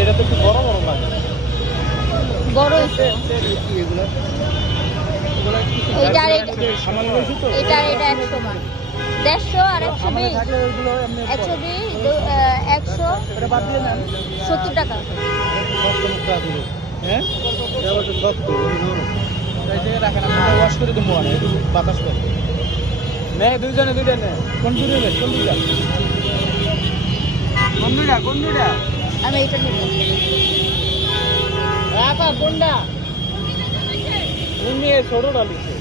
এটা তো একটু বড় বড় লাগে। বড় এটা 100 মান, 150 আর 120, 170 টাকা। হ্যাঁ ওয়াশ করে দেবো বাতাস করে নে, দুইজনে দুইটা নে। কোন দুইটা নে? কোন দুইটা? কোন দুইটা? কোন দুইটা? আমি এটা নেব। আপা কোনটা? তুমি ছোট ডালিছে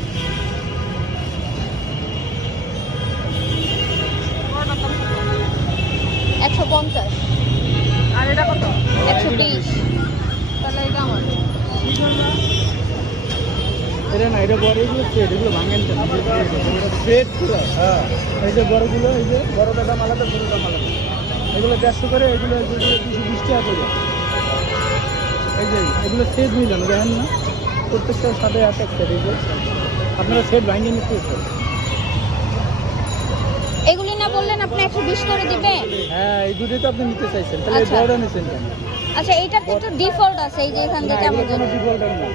150। আর এটা কত? 120। তাহলে এটা আমার এটা না, এটা বড়, এগুলো সেট, এগুলো ভাঙেন সেট পুরো। হ্যাঁ এই যে বড়গুলো, এই যে বড়টা দাম আলাদা, ছোটোর দাম আলাদা। এগুলো 150 করে, এগুলো 220 টাকা করে। এই যে এগুলো সেট মিলানো, দেখেন না প্রত্যেকটা সাথে এক এক সেট। এই যে আপনারা সেট ভাঙিয়ে নিতে পারেন। এগুলি না বললেন আপনি 120 করে দিবে? হ্যাঁ এই দুটোই তো আপনি নিতে চাইছেন, তাহলে এই আচ্ছা। বড়টা নিচ্ছেন কেন? আচ্ছা, এটা তো একটু ডিফল্ট আছে, এই যে এখান থেকে কেমন কোনো জানি। ডিফল্টার না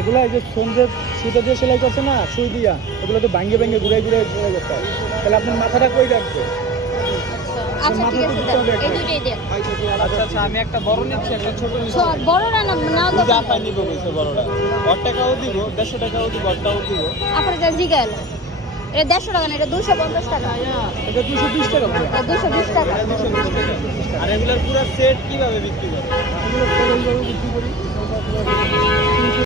এগুলো। এই যে ফোন যে সুতো দিয়ে সেলাই করছে না, সুই দিয়া, এগুলো তো ভাঙ্গে ভাঙ্গে ঘুরে ঘুরে ঘুরে করতে হয়। তাহলে আপনার মাথাটা কই রাখবে? আচ্ছা ঠিক আছে, দেন এই দুটোই দেন। আচ্ছা আচ্ছা, আমি একটা বড় নিচ্ছি, একটা ছোট নিচ্ছি। বড়রা না না তো আপা নিব কইছে বড়টা, 100 টাকাও দিব, 150 টাকাও দিব, 100টাও দিব। আপনার কাছে জিগাল এটা 150 টাকা না, এটা 250 টাকা। এটা 220 টাকা ভাই। 220 টাকা। আর এগুলোর পুরো সেট কিভাবে বিক্রি করে?